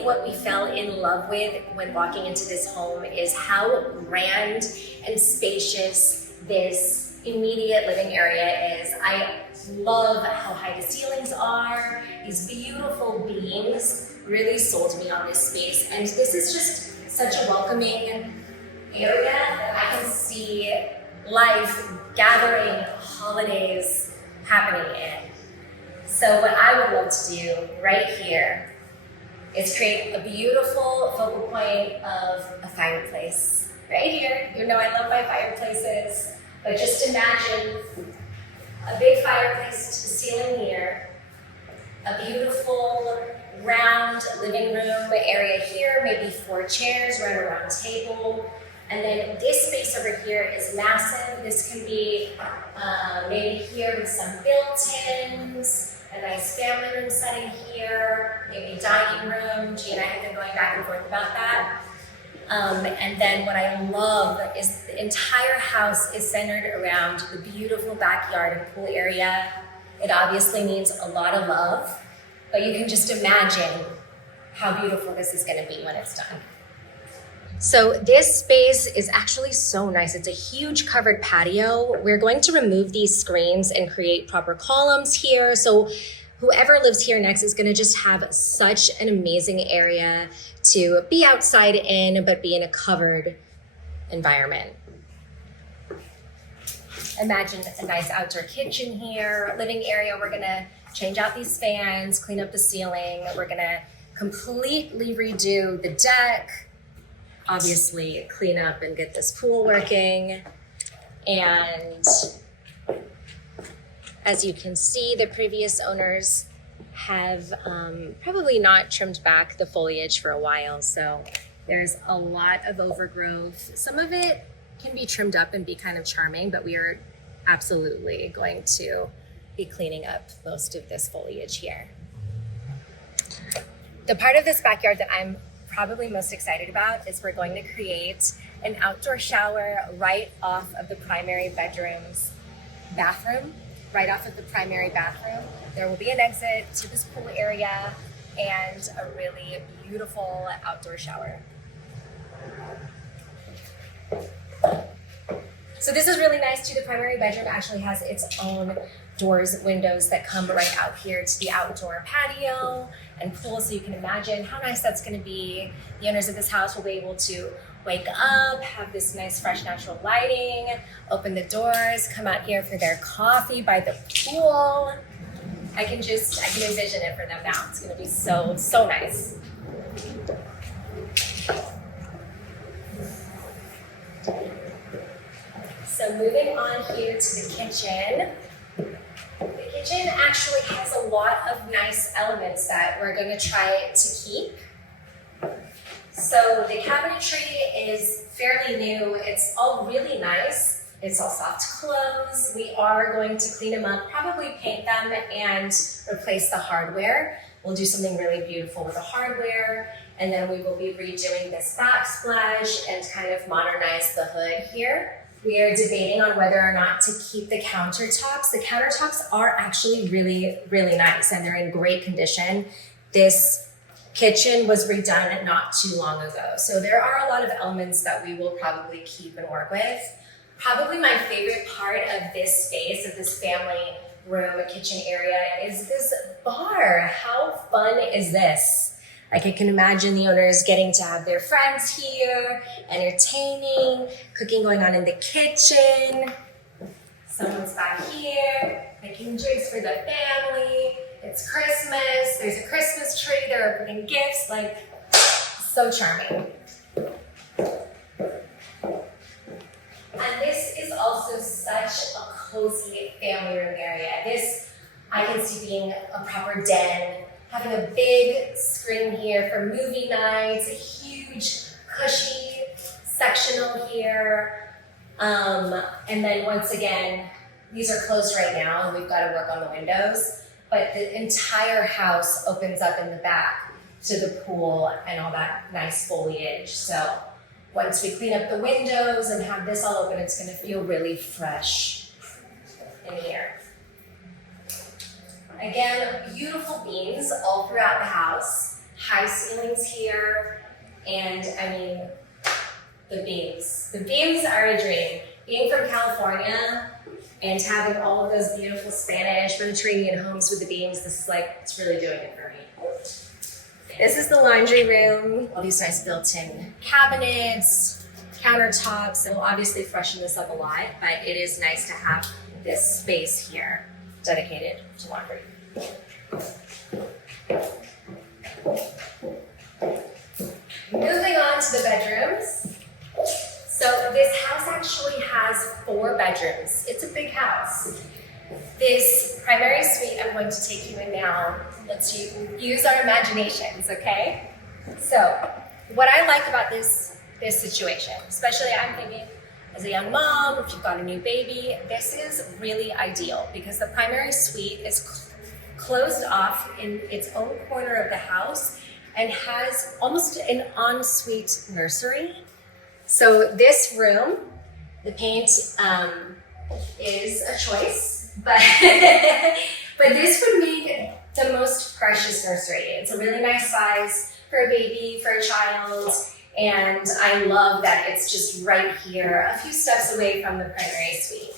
really what we fell in love with when walking into this home is how grand and spacious this immediate living area is. I love how high the ceilings are. These beautiful beams really sold me on this space. And this is just such a welcoming area that I can see life gathering, holidays happening in. So what I would love to do right here is create a beautiful focal point of a fireplace. Right here, you know I love my fireplaces, but just imagine a big fireplace to the ceiling here, a beautiful round living room area here, maybe 4 chairs around a round table. And then this space over here is massive. This can be maybe here with some built-ins, a nice family room setting here, maybe dining room. G and I have been going back and forth about that. And then what I love is the entire house is centered around the beautiful backyard and pool area. It obviously needs a lot of love, but you can just imagine how beautiful this is going to be when it's done. So this space is actually so nice. It's a huge covered patio. We're going to remove these screens and create proper columns here. So whoever lives here next is going to just have such an amazing area to be outside in, but be in a covered environment. Imagine a nice outdoor kitchen here, living area. We're going to change out these fans, clean up the ceiling. We're going to completely redo the deck, obviously clean up and get this pool working. And as you can see, the previous owners have probably not trimmed back the foliage for a while. So there's a lot of overgrowth. Some of it can be trimmed up and be kind of charming, but we are absolutely going to be cleaning up most of this foliage here. The part of this backyard that I'm probably most excited about is we're going to create an outdoor shower right off of the primary bedroom's bathroom, right off of the primary bathroom. There will be an exit to this pool area and a really beautiful outdoor shower. So this is really nice too. The primary bedroom actually has its own doors, windows that come right out here to the outdoor patio and pool, so you can imagine how nice that's going to be. The owners of this house will be able to wake up, have this nice fresh natural lighting, open the doors, come out here for their coffee by the pool. I can envision it for them now. It's going to be so nice. So moving on here to the kitchen. The kitchen actually has a lot of nice elements that we're going to try to keep. So the cabinetry is fairly new. It's all really nice. It's all soft close. We are going to clean them up, probably paint them and replace the hardware. We'll do something really beautiful with the hardware, and then we will be redoing this backsplash and kind of modernize the hood here. We are debating on whether or not to keep the countertops. The countertops are actually really nice and they're in great condition. This kitchen was redone not too long ago. So there are a lot of elements that we will probably keep and work with. Probably my favorite part of this space, of this family room kitchen area, is this bar. How fun is this? Like, I can imagine the owners getting to have their friends here, entertaining, cooking going on in the kitchen. Someone's back here, making drinks for the family. It's Christmas, there's a Christmas tree, they're opening gifts, like, so charming. And this is also such a cozy family room area. This, I can see being a proper den, having a big screen here for movie nights, a huge cushy sectional here. And then once again, these are closed right now and we've got to work on the windows, but the entire house opens up in the back to the pool and all that nice foliage. So once we clean up the windows and have this all open, it's gonna feel really fresh in here. Again, beautiful beams all throughout the house. high ceilings here, and I mean, the beams. The beams are a dream. Being from California and having all of those beautiful Spanish Mediterranean homes with the beams, this is like, it's really doing it for me. This is the laundry room. All these nice built-in cabinets, countertops. It will obviously freshen this up a lot, but it is nice to have this space here dedicated to laundry. Moving on to the bedrooms. So this house actually has 4 bedrooms. It's a big house. This primary suite I'm going to take you in now. Let's use our imaginations, okay? So what I like about this situation, especially I'm thinking as a young mom, if you've got a new baby, this is really ideal because the primary suite is closed off in its own corner of the house and has almost an ensuite nursery. So this room, the paint is a choice, but but this would make the most precious nursery. It's a really nice size for a baby, for a child, and I love that it's just right here, a few steps away from the primary suite.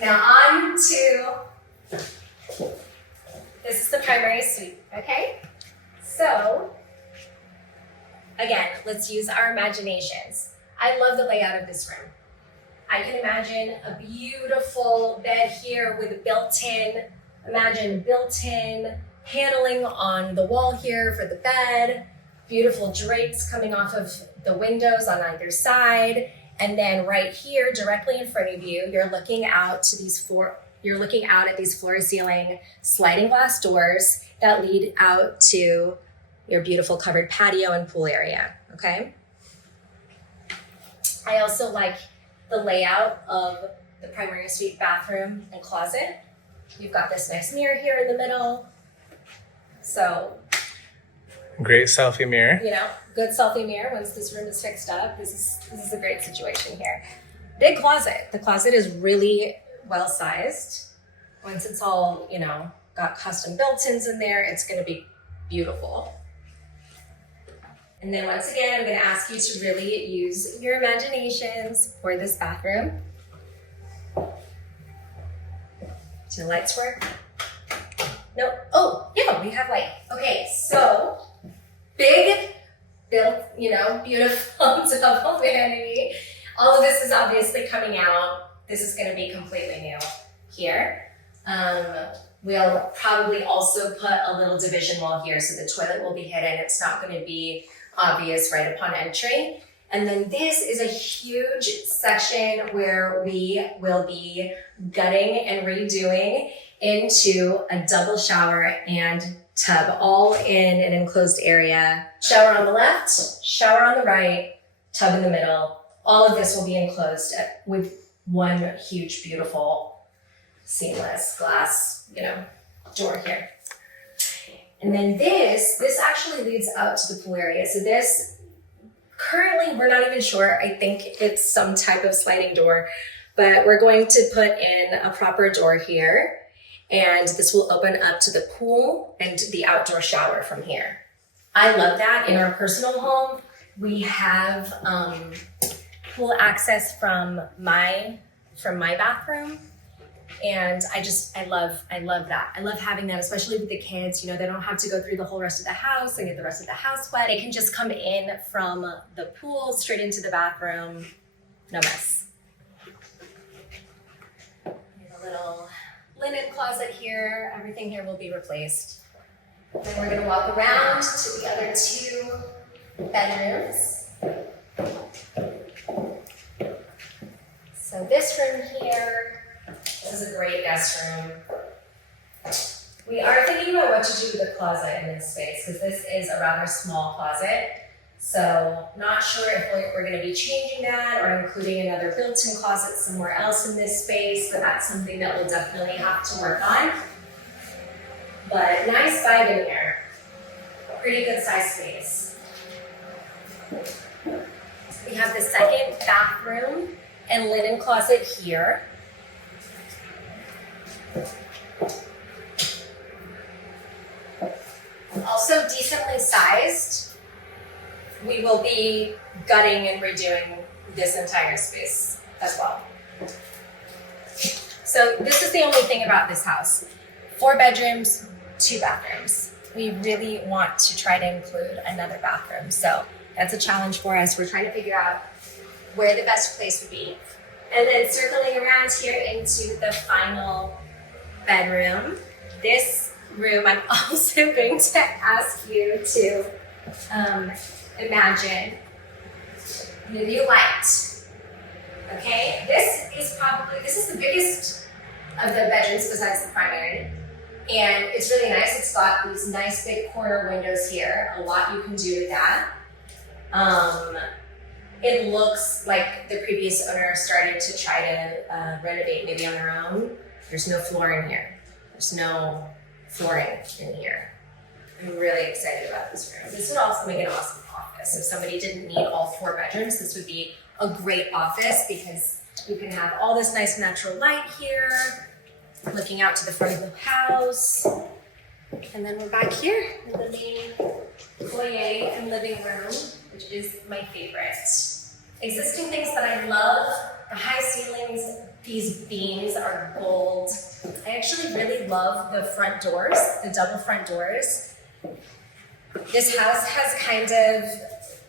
Now on to, this is the primary suite, okay? So, again, let's use our imaginations. I love the layout of this room. I can imagine a beautiful bed here with a built-in paneling on the wall here for the bed, beautiful drapes coming off of the windows on either side, and then right here, directly in front of you, you're looking out at these floor-to-ceiling sliding glass doors that lead out to your beautiful covered patio and pool area, okay? I also like the layout of the primary suite bathroom and closet. You've got this nice mirror here in the middle. So, great selfie mirror. You know, good selfie mirror once this room is fixed up. This is a great situation here. Big closet. The closet is really well sized. Once it's all, you know, got custom built-ins in there, it's going to be beautiful. And then once again, I'm going to ask you to really use your imaginations for this bathroom. Do the lights work? No. Oh, yeah, we have light. Okay, so big, built, you know, beautiful double vanity. All of this is obviously coming out. This is going to be completely new here. We'll probably also put a little division wall here, so the toilet will be hidden. It's not going to be obvious right upon entry. And then this is a huge section where we will be gutting and redoing into a double shower and tub, all in an enclosed area. Shower on the left, shower on the right, tub in the middle. All of this will be enclosed with one huge, beautiful, seamless glass, you know, door here. And then this actually leads out to the pool area. So this, currently, we're not even sure. I think it's some type of sliding door, but we're going to put in a proper door here, and this will open up to the pool and the outdoor shower from here. I love that. In our personal home, we have pool access from my bathroom. And I love that. I love having that, especially with the kids. You know, they don't have to go through the whole rest of the house and get the rest of the house wet. They can just come in from the pool straight into the bathroom. No mess. We have a little linen closet here. Everything here will be replaced. Then we're going to walk around to the other 2 bedrooms. So this room here, this is a great guest room. We are thinking about what to do with the closet in this space because this is a rather small closet. So not sure if we're going to be changing that or including another built-in closet somewhere else in this space, but that's something that we'll definitely have to work on. But nice vibe in here. Pretty good size space. We have the second bathroom and linen closet here. also decently sized. We will be gutting and redoing this entire space as well. So this is the only thing about this house. 4 bedrooms, 2 bathrooms. We really want to try to include another bathroom. So that's a challenge for us. We're trying to figure out where the best place would be. And then circling around here into the final bedroom. This room, I'm also going to ask you to imagine the new light. Okay, this is the biggest of the bedrooms besides the primary. And it's really nice. It's got these nice big corner windows here. A lot you can do with that. It looks like the previous owner started to try to renovate maybe on their own. There's no floor in here. There's no flooring in here. I'm really excited about this room. This would also make an awesome office. If somebody didn't need all 4 bedrooms, this would be a great office because you can have all this nice natural light here, looking out to the front of the house. And then we're back here in the main foyer and living room, which is my favorite. Existing things that I love, the high ceilings, these beams are gold. I actually really love the front doors, the double front doors. This house has kind of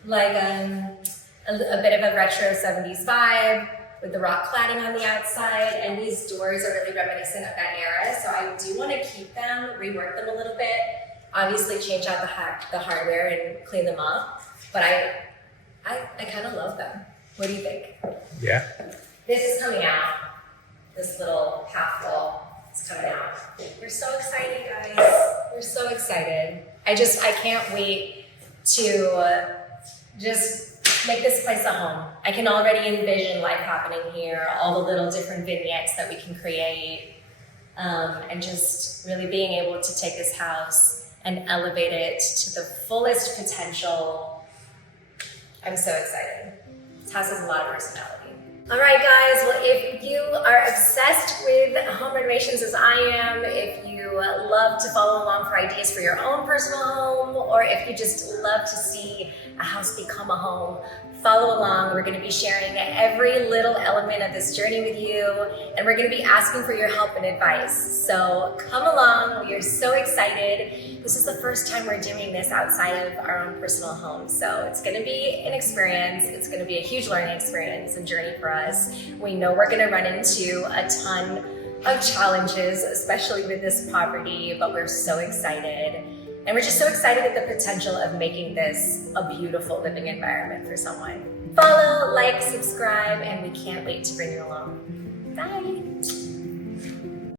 like a bit of a retro 70s vibe with the rock cladding on the outside, and these doors are really reminiscent of that era, so I do want to keep them, rework them a little bit, obviously change out the hardware and clean them up, but I kind of love them. What do you think? Yeah. This is coming out. This little half wall is coming out. We're so excited, guys. We're so excited. I can't wait to just make this place a home. I can already envision life happening here, all the little different vignettes that we can create, and just really being able to take this house and elevate it to the fullest potential. I'm so excited. This house has a lot of personality. All right, guys, well, if you are obsessed with home renovations as I am, if you love to follow along for ideas for your own personal home, or if you just love to see a house become a home, follow along. We're going to be sharing every little element of this journey with you, and we're going to be asking for your help and advice. So come along. We are so excited. This is the first time we're doing this outside of our own personal home. So it's going to be an experience. It's going to be a huge learning experience and journey for us. We know we're going to run into a ton of challenges, especially with this property, but we're so excited. And we're just so excited at the potential of making this a beautiful living environment for someone. Follow, like, subscribe, and we can't wait to bring you along. Bye.